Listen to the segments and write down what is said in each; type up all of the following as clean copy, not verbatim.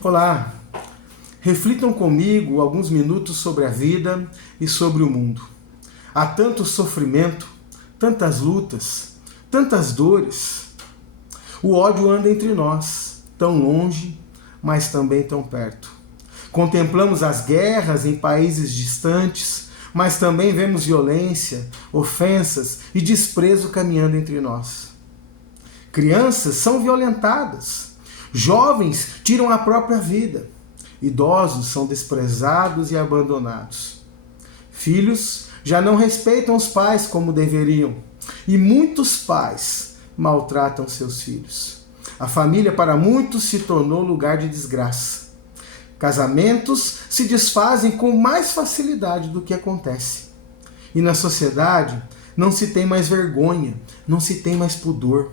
Olá, reflitam comigo alguns minutos sobre a vida e sobre o mundo. Há tanto sofrimento, tantas lutas, tantas dores. O ódio anda entre nós, tão longe, mas também tão perto. Contemplamos as guerras em países distantes, mas também vemos violência, ofensas e desprezo caminhando entre nós. Crianças são violentadas, jovens tiram a própria vida, idosos são desprezados e abandonados. Filhos já não respeitam os pais como deveriam, e muitos pais maltratam seus filhos. A família para muitos se tornou lugar de desgraça. Casamentos se desfazem com mais facilidade do que acontece. E na sociedade não se tem mais vergonha, não se tem mais pudor.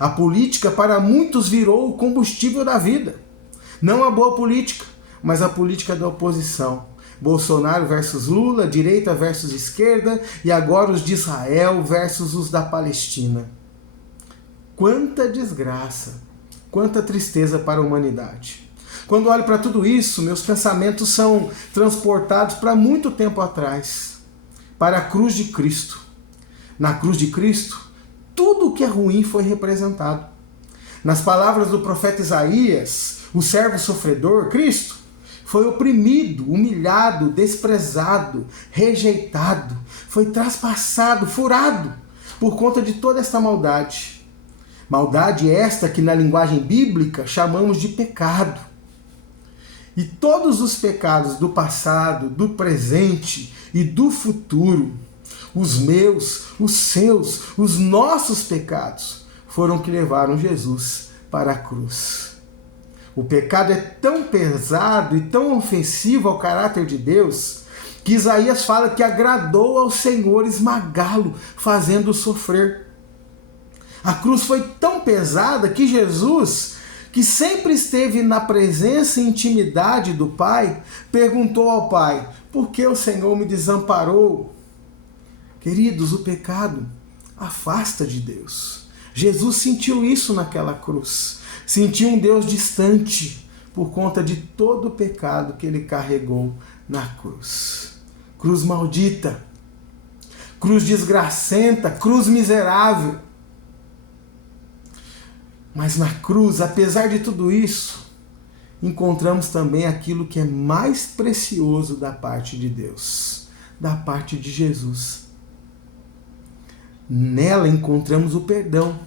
A política para muitos virou o combustível da vida. Não a boa política, mas a política da oposição. Bolsonaro versus Lula, direita versus esquerda e agora os de Israel versus os da Palestina. Quanta desgraça, quanta tristeza para a humanidade. Quando olho para tudo isso, meus pensamentos são transportados para muito tempo atrás, para a cruz de Cristo. Na cruz de Cristo, tudo o que é ruim foi representado. Nas palavras do profeta Isaías, o servo sofredor, Cristo, foi oprimido, humilhado, desprezado, rejeitado, foi traspassado, furado, por conta de toda esta maldade. Maldade esta que na linguagem bíblica chamamos de pecado. E todos os pecados do passado, do presente e do futuro, os meus, os seus, os nossos pecados, foram que levaram Jesus para a cruz. O pecado é tão pesado e tão ofensivo ao caráter de Deus, que Isaías fala que agradou ao Senhor esmagá-lo, fazendo-o sofrer. A cruz foi tão pesada que Jesus, que sempre esteve na presença e intimidade do Pai, perguntou ao Pai: por que o Senhor me desamparou? Queridos, o pecado afasta de Deus. Jesus sentiu isso naquela cruz. Sentiu um Deus distante por conta de todo o pecado que ele carregou na cruz. Cruz maldita, cruz desgracenta, cruz miserável. Mas na cruz, apesar de tudo isso, encontramos também aquilo que é mais precioso da parte de Deus, da parte de Jesus. Nela encontramos o perdão.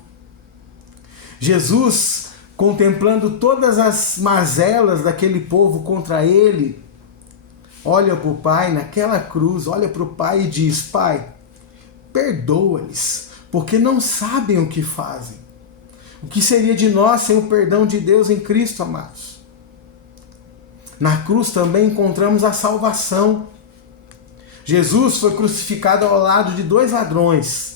Jesus, contemplando todas as mazelas daquele povo contra ele, olha para o Pai naquela cruz, olha para o Pai e diz: Pai, perdoa-lhes, porque não sabem o que fazem. O que seria de nós sem o perdão de Deus em Cristo, amados? Na cruz também encontramos a salvação. Jesus foi crucificado ao lado de dois ladrões.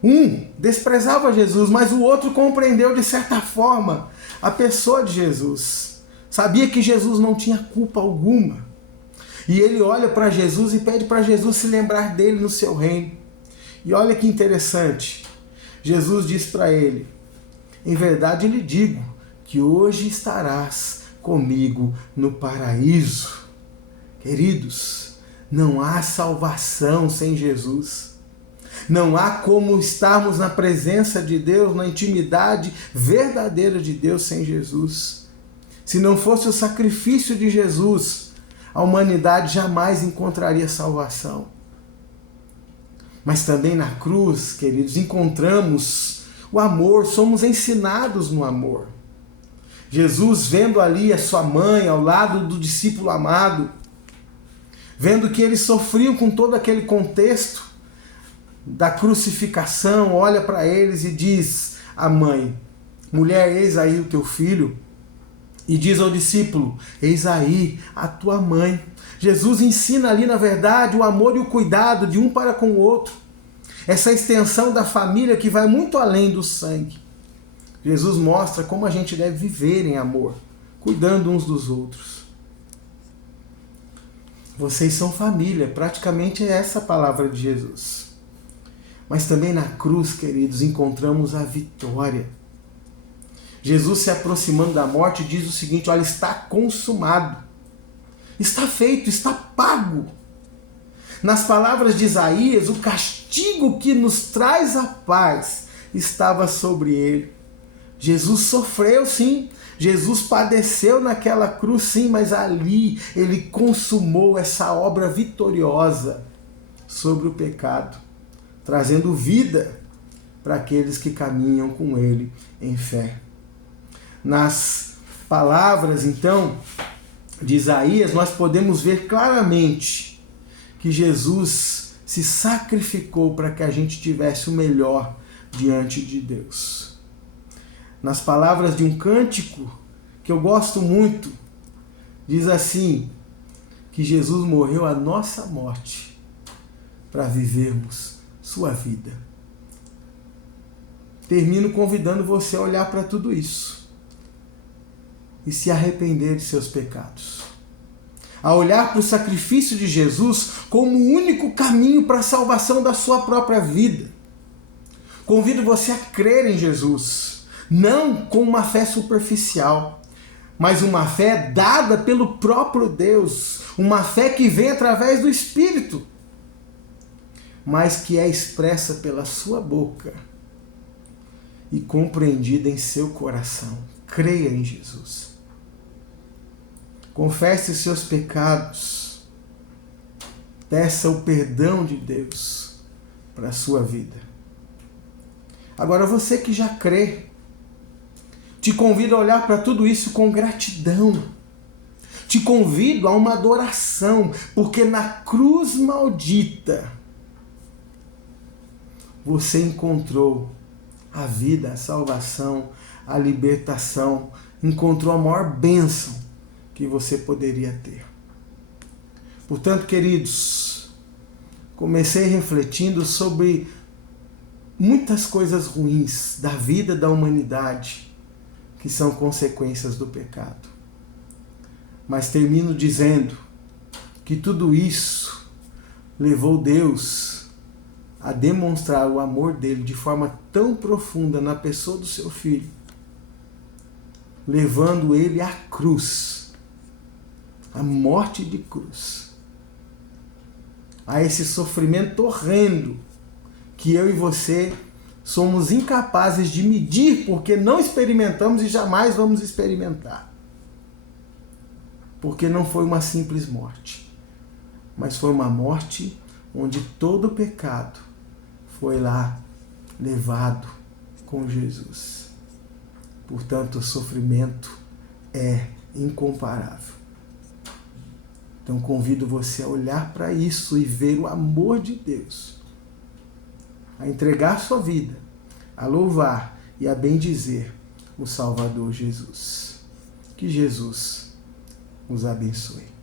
Um desprezava Jesus, mas o outro compreendeu de certa forma a pessoa de Jesus. Sabia que Jesus não tinha culpa alguma. E ele olha para Jesus e pede para Jesus se lembrar dele no seu reino. E olha que interessante. Jesus diz para ele: em verdade lhe digo que hoje estarás comigo no paraíso. Queridos, não há salvação sem Jesus. Não há como estarmos na presença de Deus, na intimidade verdadeira de Deus sem Jesus. Se não fosse o sacrifício de Jesus, a humanidade jamais encontraria salvação. Mas também na cruz, queridos, encontramos o amor, somos ensinados no amor. Jesus, vendo ali a sua mãe ao lado do discípulo amado, vendo que eles sofriam com todo aquele contexto da crucificação, olha para eles e diz à mãe: mulher, eis aí o teu filho. E diz ao discípulo: eis aí a tua mãe. Jesus ensina ali, na verdade, o amor e o cuidado de um para com o outro. Essa extensão da família que vai muito além do sangue. Jesus mostra como a gente deve viver em amor, cuidando uns dos outros. Vocês são família, praticamente é essa a palavra de Jesus. Mas também na cruz, queridos, encontramos a vitória. Jesus se aproximando da morte diz o seguinte: olha, está consumado, está feito, está pago. Nas palavras de Isaías, o castigo que nos traz a paz estava sobre ele. Jesus sofreu, sim, Jesus padeceu naquela cruz, sim, mas ali ele consumou essa obra vitoriosa sobre o pecado, trazendo vida para aqueles que caminham com ele em fé. Nas palavras, então, de Isaías, nós podemos ver claramente que Jesus se sacrificou para que a gente tivesse o melhor diante de Deus. Nas palavras de um cântico que eu gosto muito, diz assim, que Jesus morreu a nossa morte para vivermos sua vida. Termino convidando você a olhar para tudo isso e se arrepender de seus pecados. A olhar para o sacrifício de Jesus como o único caminho para a salvação da sua própria vida. Convido você a crer em Jesus, não com uma fé superficial, mas uma fé dada pelo próprio Deus, uma fé que vem através do Espírito, mas que é expressa pela sua boca e compreendida em seu coração. Creia em Jesus. Confesse os seus pecados. Peça o perdão de Deus para a sua vida. Agora, você que já crê, te convido a olhar para tudo isso com gratidão. Te convido a uma adoração, porque na cruz maldita você encontrou a vida, a salvação, a libertação, encontrou a maior bênção que você poderia ter. Portanto, queridos, comecei refletindo sobre muitas coisas ruins da vida da humanidade que são consequências do pecado. Mas termino dizendo que tudo isso levou Deus a demonstrar o amor dele de forma tão profunda na pessoa do seu filho, levando ele à cruz, à morte de cruz, a esse sofrimento horrendo que eu e você somos incapazes de medir, porque não experimentamos e jamais vamos experimentar. Porque não foi uma simples morte, mas foi uma morte onde todo o pecado foi lá levado com Jesus. Portanto, o sofrimento é incomparável. Então convido você a olhar para isso e ver o amor de Deus, a entregar sua vida, a louvar e a bendizer o Salvador Jesus. Que Jesus os abençoe.